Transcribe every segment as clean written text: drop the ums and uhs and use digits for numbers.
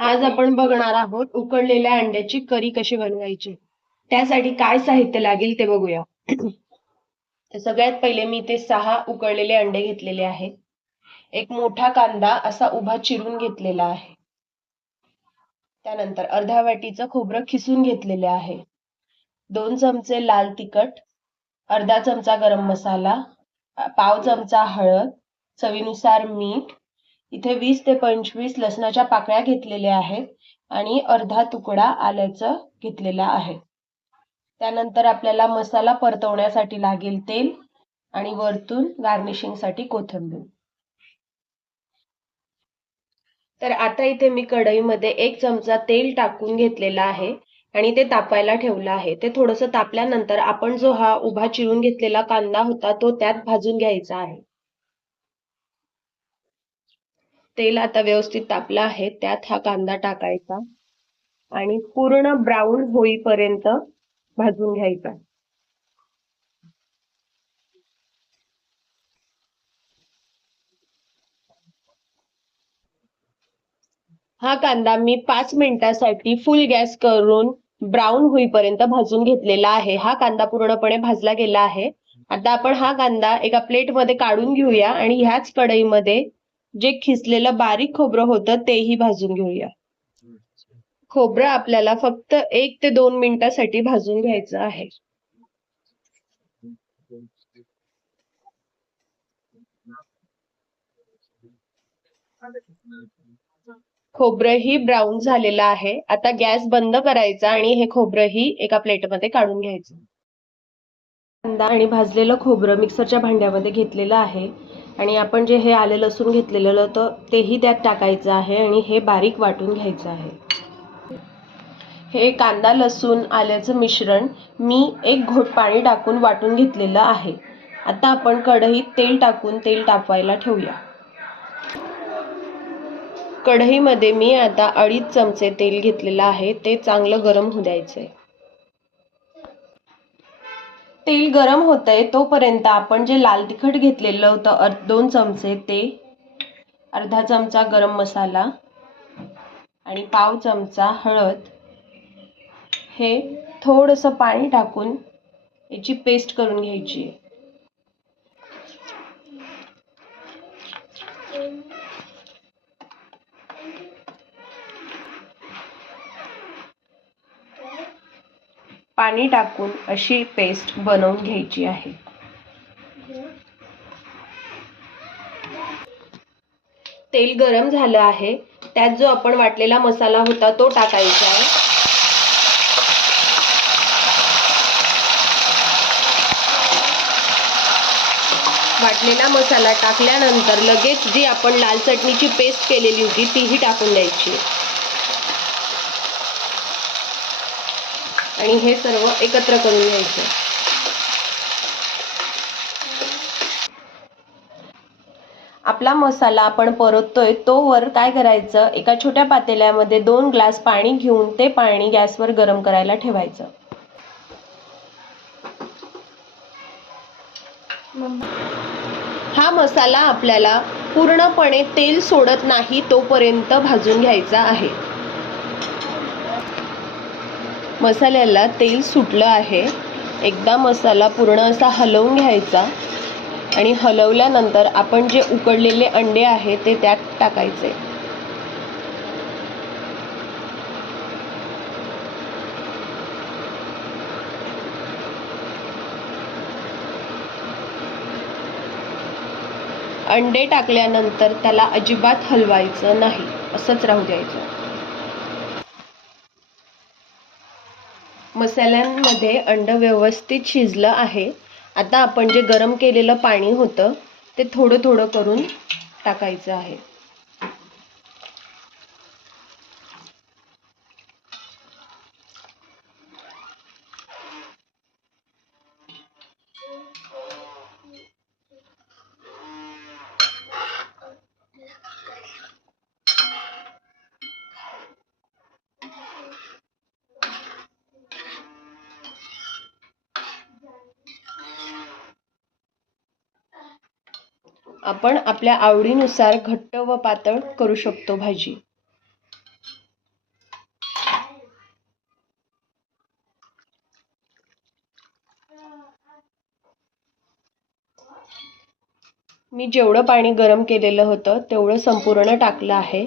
आज आपण बघणार आहोत उकडलेल्या अंड्याची करी कशी बनवायची। त्यासाठी काय साहित्य लागेल ते बघूया। सगळ्यात पहिले मी ते 6 उकडलेले अंडे घेतलेले आहेत। एक मोठा कांदा असा उभा चिरून घेतलेला आहे। त्यानंतर अर्धा वाटीचं खोबरं खिसून घेतलेले आहे। 2 चमचे लाल तिखट, अर्धा चमचा गरम मसाला, पाव चमचा हळद, चवीनुसार मीठ, इथे 20 ते 25 लसणाच्या पाकळ्या घेतलेल्या आहेत आणि अर्धा तुकडा आल्याचा घेतलेला आहे। त्यानंतर आपल्याला मसाला परतवण्यासाठी लागेल तेल आणि वरतून गार्निशिंग साठी कोथिंबीर। तर आता इथे मी कढईमध्ये 1 चमचा तेल टाकून घेतलेला आहे आणि ते तापायला ठेवलं आहे। ते थोडंसं तापल्यानंतर आपण जो हा उभा चिरून घेतलेला कांदा होता तो त्यात भाजून घ्यायचा आहे। तेल आता व्यवस्थित तापलं आहे, त्यात हा कांदा टाकायचा आणि पूर्ण ब्राऊन होईपर्यंत भाजून घ्यायचा। हा कांदा मी 5 मिनिटांसाठी फुल गॅस करून ब्राऊन होईपर्यंत भाजून घेतलेला आहे। हा कांदा पूर्णपणे भाजला गेला आहे। आता आपण हा कांदा एका प्लेटमध्ये काढून घेऊया आणि ह्याच कढईमध्ये जे खिसलेलं बारीक खोबरं होतं तेही भाजून घेऊया। खोबरं आपल्याला फक्त 1 ते 2 मिनिटांसाठी भाजून घ्यायचं आहे। खोबरंही ब्राऊन झालेलं आहे। आता गॅस बंद करायचा आणि हे खोबरंही एका प्लेटमध्ये काढून घ्यायचं। कांदा आणि भाजलेलं खोबरं मिक्सरच्या भांड्यामध्ये घेतलेलं आहे आणि आपण जे हे आले लसूण घेतलेलं होतं तेही त्यात टाकायचं आहे आणि हे बारीक वाटून घ्यायचं आहे। हे कांदा लसूण आल्याचं मिश्रण मी 1 घोट पाणी टाकून वाटून घेतलेलं आहे। आता आपण कढईत तेल टाकून तेल तापवायला ठेवूया। कढईमध्ये मी आता 2.5 चमचे तेल घेतलेलं आहे, ते चांगलं गरम होऊ द्यायचंय। तेल गरम होतंय तोपर्यंत आपण जे लाल तिखट घेतलेलं होतं 2 चमचे ते, अर्धा चमचा गरम मसाला आणि पाव चमचा हळद, हे थोडंसं पाणी टाकून याची पेस्ट करून घ्यायची आहे। पाणी टाकून अशी पेस्ट बनवून घ्यायची आहे। तेल गरम झालं आहे, त्यात जो आपण वाटलेला मसाला होता तो टाकायचा आहे। वाटलेला मसाला टाकल्यानंतर लगेच जी आपण लाल चटणीची पेस्ट केलेली होती तीही टाकून द्यायची आणि हे सर्व एकत्र करून घ्यायचं। आपला मसाला आपण परततोय तोवर काय करायचं, एका छोट्या पातेल्यामध्ये 2 ग्लास पाणी घेऊन ते पाणी गॅसवर गरम करायला ठेवायचं। हा मसाला आपल्याला पूर्णपणे तेल सोडत नाही तोपर्यंत भाजून घ्यायचा आहे। मसाल्याला तेल सुटलं आहे, एकदा मसाला पूर्ण असा हलवून घ्यायचा आणि हलवल्यानंतर आपण जे उकडलेले अंडे आहे ते त्यात टाकायचे। अंडे टाकल्यानंतर त्याला अजिबात हलवायचं नाही, असंच राहू द्यायचं। मसाल्यांमध्ये अंड व्यवस्थित शिजलं आहे। आता आपण जे गरम केलेलं पाणी होतं ते थोडं थोडं करून टाकायचं आहे। आपण आपल्या आवडीनुसार घट्ट व पातळ करू शकतो भाजी। मी जेवढं पाणी गरम केलेलं होतं तेवढं संपूर्ण टाकलं आहे.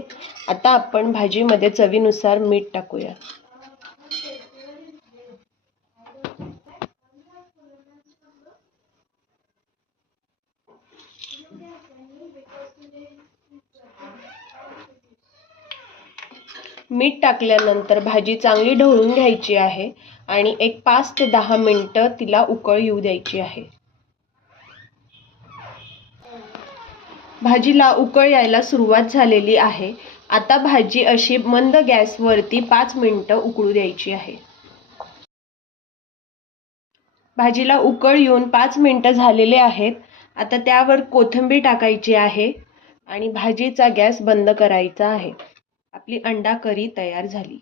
आता आपण भाजीमध्ये चवीनुसार मीठ टाकूया. मीठ टाकल्यानंतर भाजी चांगली ढवळून घ्यायची आहे आणि एक 5 ते 10 मिनिटं तिला उकळ येऊ द्यायची आहे. भाजीला उकळ यायला सुरुवात झालेली आहे. आता भाजी अशी मंद गॅसवरती 5 मिनिटं उकळू द्यायची आहे. भाजीला उकळ येऊन 5 मिनिटं झालेले आहेत. आता त्यावर कोथिंबीर टाकायची आहे आणि भाजीचा गॅस बंद करायचा आहे. आपली अंडा करी तयार झाली.